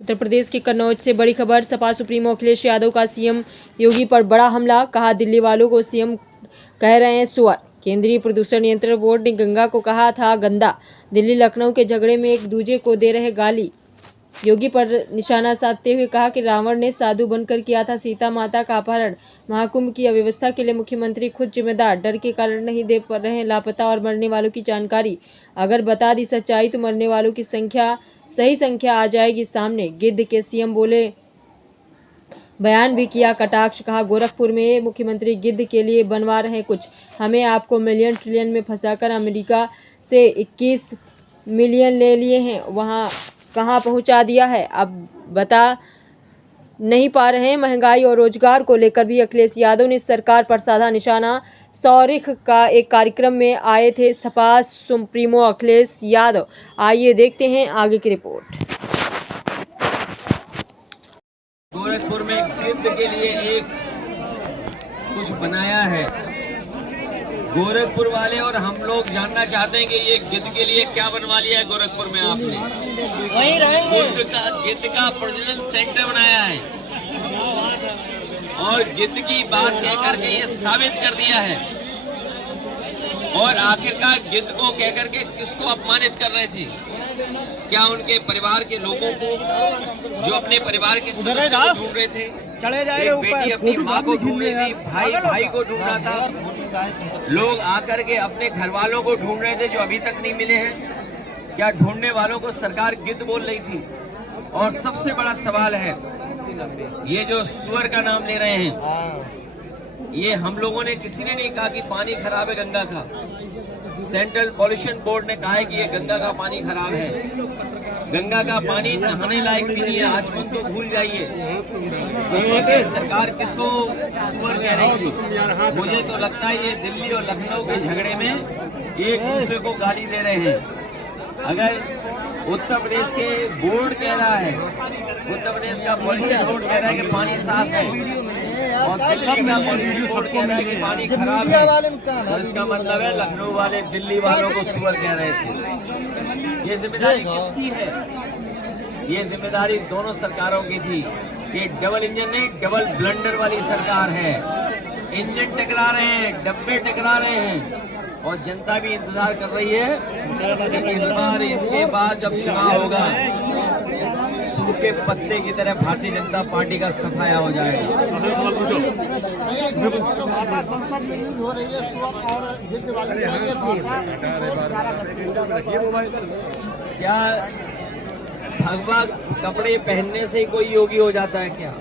उत्तर प्रदेश के कन्नौज से बड़ी खबर। सपा सुप्रीमो अखिलेश यादव का सीएम योगी पर बड़ा हमला। कहा, दिल्ली वालों को सीएम कह रहे हैं सुअर। केंद्रीय प्रदूषण नियंत्रण बोर्ड ने गंगा को कहा था गंदा। दिल्ली लखनऊ के झगड़े में एक दूजे को दे रहे गाली। योगी पर निशाना साधते हुए कहा कि रावण ने साधु बनकर किया था सीता माता का अपहरण। महाकुंभ की अव्यवस्था के लिए मुख्यमंत्री खुद जिम्मेदार। डर के कारण नहीं दे पा रहे लापता और मरने वालों की जानकारी। अगर बता दी सच्चाई तो मरने वालों की सही संख्या आ जाएगी सामने। गिद्ध के सीएम बोले, बयान भी किया कटाक्ष। कहा, गोरखपुर में मुख्यमंत्री गिद्ध के लिए बनवा रहे कुछ। हमें आपको मिलियन ट्रिलियन में फंसाकर अमेरिका से 21 मिलियन ले लिए हैं, वहाँ कहाँ पहुँचा दिया है। अब बता नहीं पा रहे हैं। महंगाई और रोजगार को लेकर भी अखिलेश यादव ने सरकार पर साधा निशाना। सौरिख का एक कार्यक्रम में आए थे सपा सुप्रीमो अखिलेश यादव। आइए देखते हैं आगे की रिपोर्ट। गोरखपुर में गिद्ध के लिए एक कुछ बनाया है। गोरखपुर वाले और हम लोग जानना चाहते हैं कि ये गिद्ध के लिए क्या बनवा लिया है गोरखपुर में आपने। वहीं रहेंगे। गिद्ध का प्रजनन सेंटर बनाया है और गिद्ध की बात कह करके ये साबित कर दिया है। और आखिरकार गिद्ध को कह करके किसको अपमानित कर रहे थे? क्या उनके परिवार के लोगों को, जो अपने परिवार के सदस्यों को ढूंढ रहे थे? एक बेटी अपनी माँ को ढूंढ रही थी, भाई को ढूंढ रहा था। लोग आकर के अपने घर वालों को ढूंढ रहे थे जो अभी तक नहीं मिले हैं। क्या ढूंढने वालों को सरकार गिद्ध बोल रही थी? और सबसे बड़ा सवाल है, ये जो सुअर का नाम ले रहे हैं, ये हम लोगों ने किसी ने नहीं कहा कि पानी खराब है गंगा का। सेंट्रल पॉल्यूशन बोर्ड ने कहा है कि ये गंगा का पानी खराब है। गंगा का पानी नहाने लायक भी नहीं है। आचमन तो भूल जाइए। तो सोचिए सरकार किसको सुअर कह रही थी। मुझे तो लगता है ये दिल्ली और लखनऊ के झगड़े में एक दूसरे को गाली दे रहे हैं। अगर उत्तर प्रदेश के बोर्ड कह रहा है, उत्तर प्रदेश का पॉल्यूशन बोर्ड कह रहा है कि पानी साफ है और दिल्ली का पॉल्यूशन बोर्ड कह रहा है कि पानी खराब है, तो इसका मतलब है लखनऊ वाले दिल्ली वालों को सुअर कह रहे थे। ये जिम्मेदारी किसकी है? ये जिम्मेदारी दोनों सरकारों की थी। ये डबल इंजन नहीं, डबल ब्लंडर वाली सरकार है। इंजन टकरा रहे हैं, डब्बे टकरा रहे हैं और जनता भी इंतजार कर रही है कि इस बार इसके बाद जब चुनाव होगा सूखे पत्ते की तरह भारतीय जनता पार्टी का सफाया हो जाएगा। क्या भगवा कपड़े पहनने से ही कोई योगी हो जाता है क्या?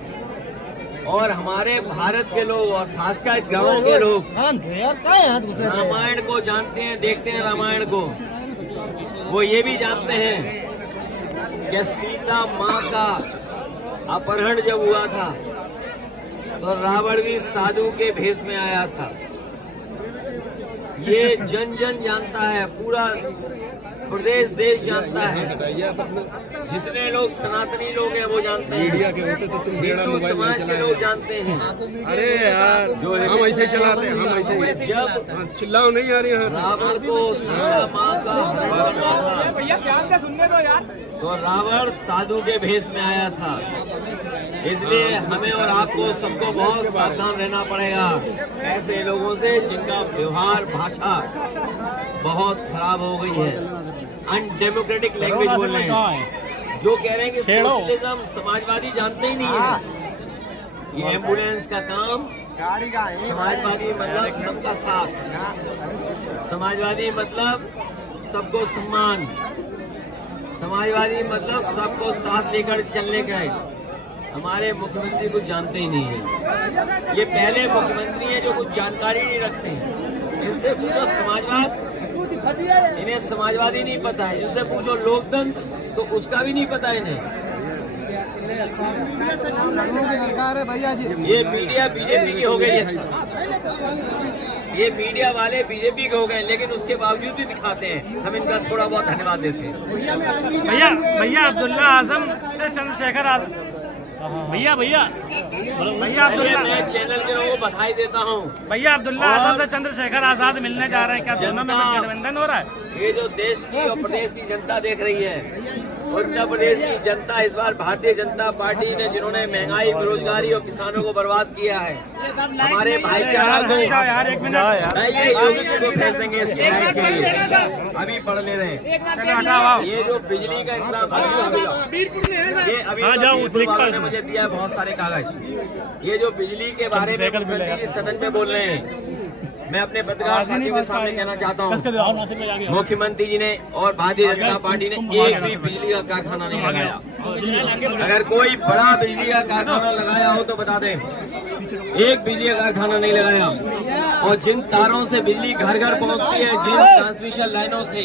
और हमारे भारत के लोग और खासकर गाँव के लोग रामायण को जानते हैं, देखते हैं रामायण को। वो ये भी जानते हैं कि सीता माँ का अपहरण जब हुआ था तो रावण भी साधु के भेष में आया था। ये जन जन जानता है, पूरा प्रदेश देश जानता है। जितने लोग सनातनी लोग हैं वो जानते हैं, हिंदू समाज के लोग जानते हैं। अरे यार जो हम ऐसे चलाते हैं, हम ऐसे जब चिल्लाओ नहीं आ रही है। रावण को सीता माँ का तो रावण साधु के भेष में आया था। इसलिए हमें और आपको सबको बहुत सावधान रहना पड़ेगा ऐसे लोगों से जिनका व्यवहार भाषा बहुत खराब हो गई है। अनडेमोक्रेटिक लैंग्वेज बोल रहे हैं, जो कह रहे हैं कि सोशलिज्म समाजवादी जानते ही नहीं है। ये एम्बुलेंस का काम, समाजवादी मतलब सबका साथ, समाजवादी मतलब सबको सम्मान, समाजवादी मतलब सबको साथ लेकर चलने का है। हमारे मुख्यमंत्री कुछ जानते ही नहीं है। ये पहले मुख्यमंत्री हैं जो कुछ जानकारी नहीं रखते हैं। इनसे पूछो समाजवाद, इन्हें समाजवादी नहीं पता है। इनसे पूछो लोकतंत्र, तो उसका भी नहीं पता इन्हें। ये मीडिया बीजेपी की हो गई है। ये मीडिया वाले बीजेपी के हो गए, लेकिन उसके बावजूद भी दिखाते हैं। हम इनका थोड़ा बहुत धन्यवाद देते हैं। भैया अब्दुल्ला आजम से चंद्रशेखर आजाद, भैया अब्दुल्ला, मैं चैनल के लोगों को बधाई देता हूँ। भैया अब्दुल्ला आजम से चंद्रशेखर आजाद मिलने जा रहे हैं, क्या दोनों में गठबंधन हो रहा है? ये जो देश की और प्रदेश की जनता देख रही है उत्तर प्रदेश की जनता इस बार भारतीय जनता पार्टी ने जिन्होंने महंगाई, बेरोजगारी और किसानों को बर्बाद किया है, हमारे भाईचारा को यार एक मिनट ये योगी को भेज देंगे इसके लाइट के लिए। अभी पढ़ ले रहे हैं। ये जो बिजली का इंतजाम ये अभी वालों ने मुझे दिया है बहुत सारे कागज। ये जो बिजली के बारे में मुख्यमंत्री जी सदन में बोल रहे हैं, मैं अपने पत्रकार साथियों के सामने कहना चाहता हूँ, मुख्यमंत्री जी ने और भारतीय जनता पार्टी ने एक भी बिजली का कारखाना नहीं लगाया। अगर कोई बड़ा बिजली का कारखाना लगाया हो तो बता दें, एक बिजली का कारखाना नहीं लगाया। और जिन तारों से बिजली घर घर पहुंचती है, जिन ट्रांसमिशन लाइनों से,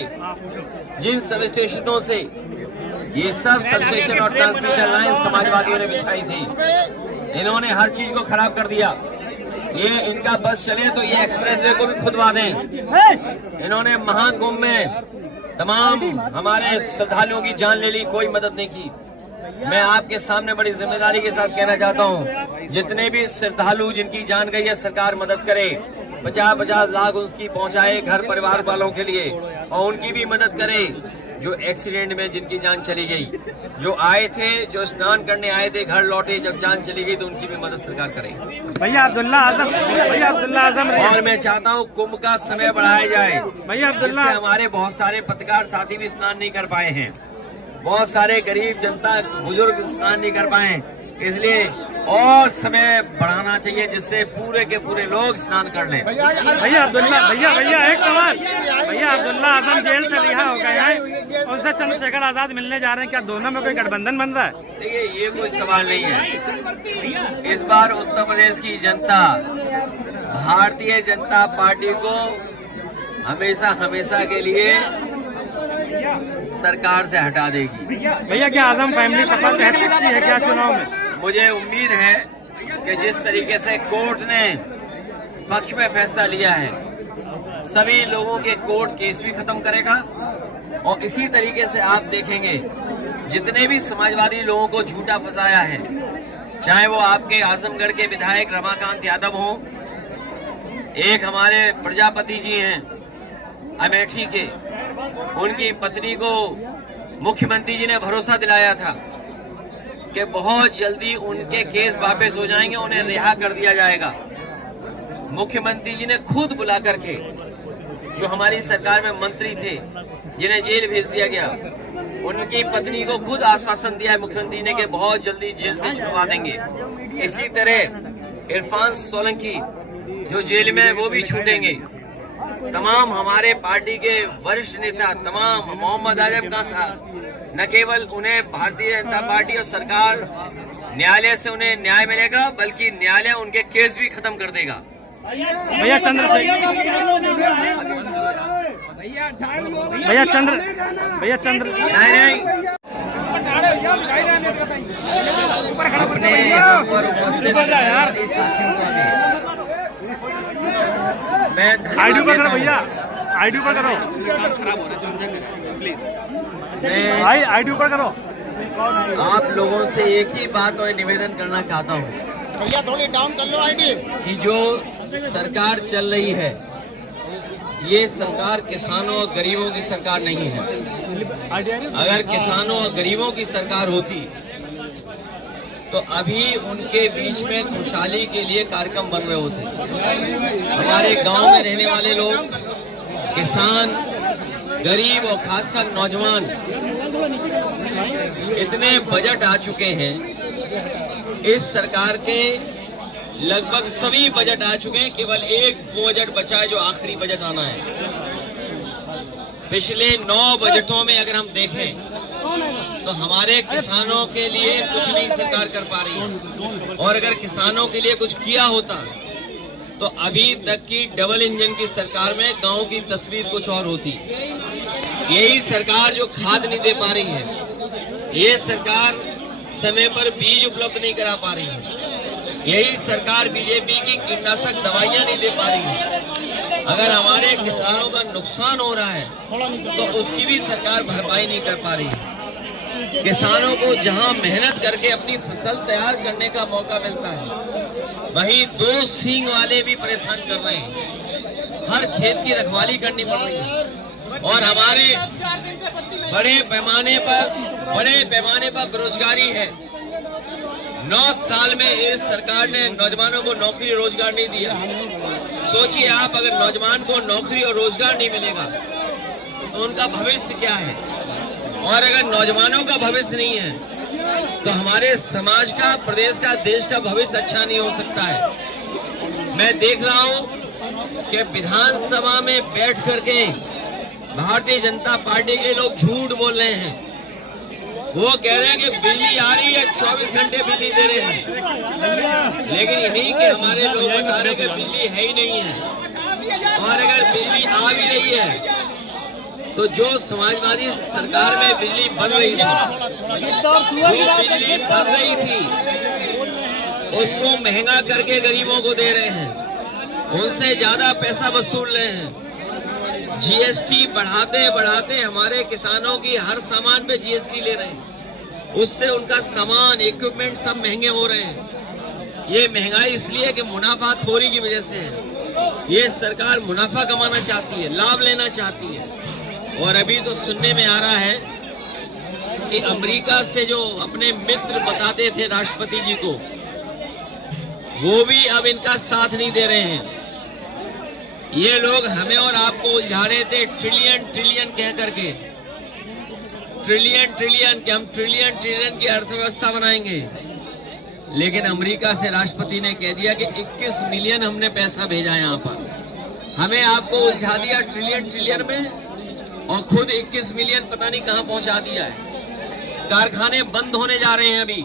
जिन सब स्टेशनों से, ये सब सब स्टेशन और ट्रांसमिशन लाइन समाजवादियों ने बिछाई थी। इन्होंने हर चीज को खराब कर दिया। ये इनका बस चले तो ये एक्सप्रेसवे को भी खुदवा दें। इन्होंने महाकुंभ में तमाम हमारे श्रद्धालुओं की जान ले ली, कोई मदद नहीं की। मैं आपके सामने बड़ी जिम्मेदारी के साथ कहना चाहता हूँ, जितने भी श्रद्धालु जिनकी जान गई है, सरकार मदद करे। 50-50 लाख उसकी पहुँचाए घर परिवार वालों के लिए, और उनकी भी मदद करे जो एक्सीडेंट में जिनकी जान चली गई, जो आए थे, जो स्नान करने आए थे, घर लौटे, जब जान चली गई तो उनकी भी मदद सरकार करे। भैया अब्दुल्ला आजम और मैं चाहता हूँ कुंभ का समय बढ़ाया जाए। भैया अब्दुल्ला, जिससे हमारे बहुत सारे पत्रकार साथी भी स्नान नहीं कर पाए हैं, बहुत सारे गरीब जनता, बुजुर्ग स्नान नहीं कर पाए, इसलिए और समय बढ़ाना चाहिए जिससे पूरे के पूरे लोग स्नान कर लें। भैया अब्दुल्ला, भैया एक सवाल, भैया अब्दुल्ला आजम जेल से रिहा हो गए हैं, उनसे चंद्रशेखर आजाद मिलने जा रहे हैं, क्या दोनों में कोई गठबंधन बन रहा है? देखिए, ये कोई सवाल नहीं है। इस बार उत्तर प्रदेश की जनता भारतीय जनता पार्टी को हमेशा हमेशा के लिए सरकार से हटा देगी। भैया क्या आजम फैमिली सफल रह सकती है क्या चुनाव में? मुझे उम्मीद है कि जिस तरीके से कोर्ट ने पक्ष में फैसला लिया है, सभी लोगों के कोर्ट केस भी खत्म करेगा। और इसी तरीके से आप देखेंगे जितने भी समाजवादी लोगों को झूठा फंसाया है, चाहे वो आपके आजमगढ़ के विधायक रमाकांत यादव हों, एक हमारे प्रजापति जी हैं अमेठी के, उनकी पत्नी को मुख्यमंत्री जी ने भरोसा दिलाया था कि बहुत जल्दी उनके केस वापस हो जाएंगे, उन्हें रिहा कर दिया जाएगा। मुख्यमंत्री जी ने खुद बुला करके जो हमारी सरकार में मंत्री थे जिन्हें जेल भेज दिया गया, उनकी पत्नी को खुद आश्वासन दिया है मुख्यमंत्री ने कि बहुत जल्दी जेल से छुड़वा देंगे। इसी तरह इरफान सोलंकी जो जेल में है वो भी छूटेंगे। तमाम हमारे पार्टी के वरिष्ठ नेता, तमाम मोहम्मद आजम का साथ, न केवल उन्हें भारतीय जनता पार्टी और सरकार न्यायालय से उन्हें न्याय मिलेगा, बल्कि न्यायालय उनके केस भी खत्म कर देगा। भैया चंद्रशेखर, नहीं अपने यहाँ पर उपस्थित साथियों का भी मैं आईडी पर करो भैया, आईडी पर करो भाई, आईडी पर करो। आप लोगों से एक ही बात और निवेदन करना चाहता हूँ भैया, थोड़ी डाउन कर लो आईडी। कि जो सरकार चल रही है, ये सरकार किसानों और गरीबों की सरकार नहीं है। अगर किसानों और गरीबों की सरकार होती तो अभी उनके बीच में खुशहाली के लिए कार्यक्रम बन रहे होते। हमारे गांव में रहने वाले लोग, किसान, गरीब और खासकर नौजवान, इतने बजट आ चुके हैं, इस सरकार के लगभग सभी बजट आ चुके हैं, केवल एक बजट बचा है जो आखिरी बजट आना है। पिछले 9 बजटों में अगर हम देखें तो हमारे किसानों के लिए कुछ नहीं सरकार कर पा रही है। और अगर किसानों के लिए कुछ किया होता तो अभी तक की डबल इंजन की सरकार में गांव की तस्वीर कुछ और होती। यही सरकार जो खाद नहीं दे पा रही है, ये सरकार समय पर बीज उपलब्ध नहीं करा पा रही है, यही सरकार बीजेपी की कीटनाशक दवाइयां नहीं दे पा रही है। अगर हमारे किसानों का नुकसान हो रहा है तो उसकी भी सरकार भरपाई नहीं कर पा रही है। किसानों को जहां मेहनत करके अपनी फसल तैयार करने का मौका मिलता है, वहीं 2 सींग वाले भी परेशान कर रहे हैं। हर खेत की रखवाली करनी पड़ रही है और हमारे बड़े पैमाने पर बड़े पैमाने पर बेरोजगारी है। 9 साल में इस सरकार ने नौजवानों को नौकरी रोजगार नहीं दिया। सोचिए आप, अगर नौजवान को नौकरी और रोजगार नहीं मिलेगा तो उनका भविष्य क्या है? और अगर नौजवानों का भविष्य नहीं है तो हमारे समाज का, प्रदेश का, देश का भविष्य अच्छा नहीं हो सकता है। मैं देख रहा हूं कि विधानसभा में बैठ करके भारतीय जनता पार्टी के लोग झूठ बोल रहे हैं। वो कह रहे हैं कि बिजली आ रही है, 24 घंटे बिजली दे रहे हैं, लेकिन यही कि हमारे लोग बता रहे हैं कि बिजली है ही नहीं है। और अगर बिजली आ भी रही है तो जो समाजवादी सरकार में बिजली बन रही थी, उसको महंगा करके गरीबों को दे रहे हैं, उनसे ज्यादा पैसा वसूल रहे हैं। जीएसटी बढ़ाते बढ़ाते हमारे किसानों की हर सामान पे जीएसटी ले रहे हैं, उससे उनका सामान, इक्विपमेंट सब महंगे हो रहे हैं। ये महंगाई इसलिए कि मुनाफाखोरी की वजह से है। ये सरकार मुनाफा कमाना चाहती है, लाभ लेना चाहती है। और अभी तो सुनने में आ रहा है कि अमेरिका से जो अपने मित्र बताते थे राष्ट्रपति जी को, वो भी अब इनका साथ नहीं दे रहे हैं। ये लोग हमें और आपको उलझा रहे थे ट्रिलियन ट्रिलियन कह करके, ट्रिलियन ट्रिलियन कि हम ट्रिलियन ट्रिलियन की अर्थव्यवस्था बनाएंगे। लेकिन अमेरिका से राष्ट्रपति ने कह दिया कि 21 मिलियन हमने पैसा भेजा यहाँ पर। हमें आपको उलझा दिया ट्रिलियन ट्रिलियन में और खुद 21 मिलियन पता नहीं कहां पहुंचा दिया है। कारखाने बंद होने जा रहे हैं। अभी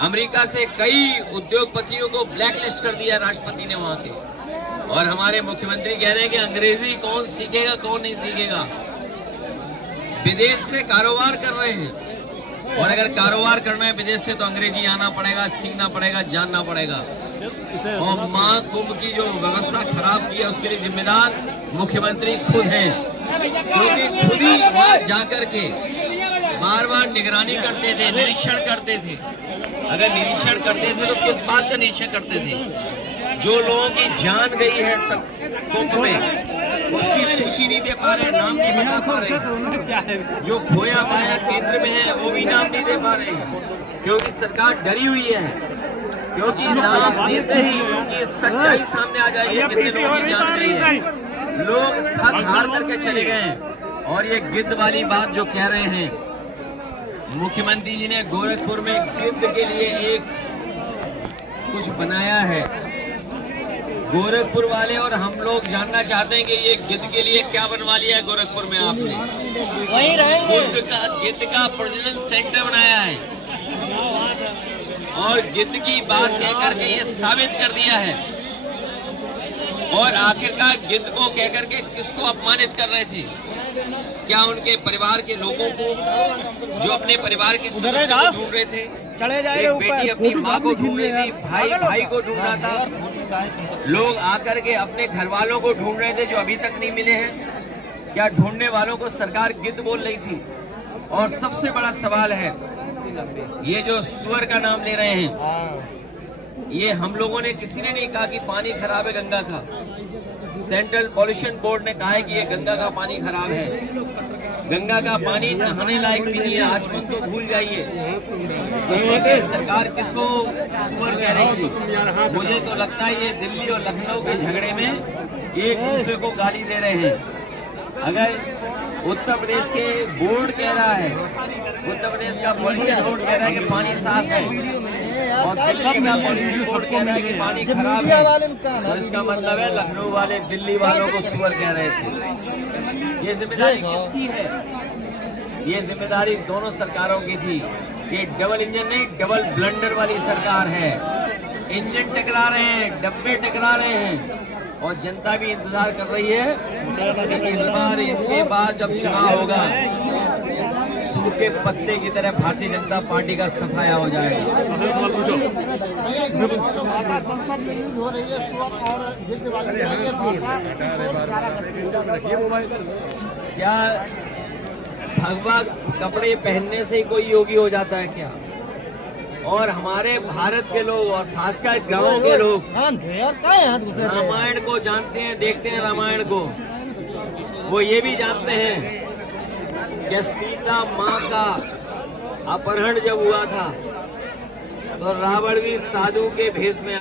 अमेरिका से कई उद्योगपतियों को ब्लैकलिस्ट कर दिया राष्ट्रपति ने वहां के। और हमारे मुख्यमंत्री कह रहे हैं कि अंग्रेजी कौन सीखेगा, कौन नहीं सीखेगा। विदेश से कारोबार कर रहे हैं, और अगर कारोबार करना है विदेश से तो अंग्रेजी आना पड़ेगा, सीखना पड़ेगा, जानना पड़ेगा। और महाकुंभ की जो व्यवस्था खराब की है उसके लिए जिम्मेदार मुख्यमंत्री खुद हैं, क्योंकि खुद ही वहां जाकर के बार बार निगरानी करते थे, निरीक्षण करते थे। अगर निरीक्षण करते थे तो किस बात का निरीक्षण करते थे? जो लोगों की जान गई है सब कुंभ में, उसकी सूची नहीं दे पा रहे, नाम नहीं बता पा रहे। जो खोया पाया केंद्र में है वो भी नाम नहीं दे पा रहे, क्योंकि सरकार डरी हुई है। क्योंकि नाम देते ही क्योंकि सच्चाई सामने आ जाएगी, कितने लोगों की जान गई है। लोग थक हार करके चले गए। और ये गिद्ध वाली बात जो कह रहे हैं, मुख्यमंत्री जी ने गोरखपुर में गिद्ध के लिए एक कुछ बनाया है। गोरखपुर वाले और हम लोग जानना चाहते हैं कि ये गिद्ध के लिए क्या बनवा लिया है गोरखपुर में आपने? वहीं रहेंगे। गिद्ध का प्रजनन सेंटर बनाया है, और गिद्ध की बात कह करके ये साबित कर दिया है। और आखिरकार गिद्ध को कह करके किसको अपमानित कर रहे थे? क्या उनके परिवार के लोगों को, जो अपने परिवार के सदस्य को ढूंढ रहे थे? एक बेटी अपनी माँ को ढूंढ रही थी, भाई भाई को ढूंढ रहा था। लोग आकर के अपने घर वालों को ढूंढ रहे थे जो अभी तक नहीं मिले हैं। क्या ढूंढने वालों को सरकार गिद्ध बोल रही थी? और सबसे बड़ा सवाल है, ये जो सुअर का नाम ले रहे हैं, ये हम लोगों ने किसी ने नहीं कहा कि पानी खराब है गंगा का। सेंट्रल पॉल्यूशन बोर्ड ने कहा है कि ये गंगा का पानी खराब है। गंगा का पानी नहाने लायक भी नहीं है। आचमन तो भूल जाइए। तो सोचिए सरकार किसको सुअर कह रही थी? मुझे तो लगता है ये दिल्ली और लखनऊ के झगड़े में एक दूसरे को गाली दे रहे हैं। अगर उत्तर प्रदेश के बोर्ड कह रहा है, उत्तर प्रदेश का पॉल्यूशन बोर्ड कह रहा है कि पानी साफ है, और दिल्ली का पॉल्यूशन बोर्ड कह रहा है कि पानी खराब है, तो इसका मतलब है लखनऊ वाले दिल्ली वालों को सुअर कह रहे थे। ये जिम्मेदारी किसकी है? ये जिम्मेदारी दोनों सरकारों की थी। ये डबल इंजन नहीं, डबल ब्लंडर वाली सरकार है। इंजन टकरा रहे हैं, डब्बे टकरा रहे हैं, और जनता भी इंतजार कर रही है कि इस बार इसके बाद जब चुनाव होगा, सूखे पत्ते की तरह भारतीय जनता पार्टी का सफाया हो जाएगा। संसद में यूज हो रही है और गिद्ध वाली क्या भगवा कपड़े पहनने से ही कोई योगी हो जाता है क्या? और हमारे भारत के लोग और खासकर गाँव के लोग रामायण को जानते हैं, देखते हैं रामायण को। वो ये भी जानते हैं कि सीता माँ का अपहरण जब हुआ था तो रावण भी साधु के भेष में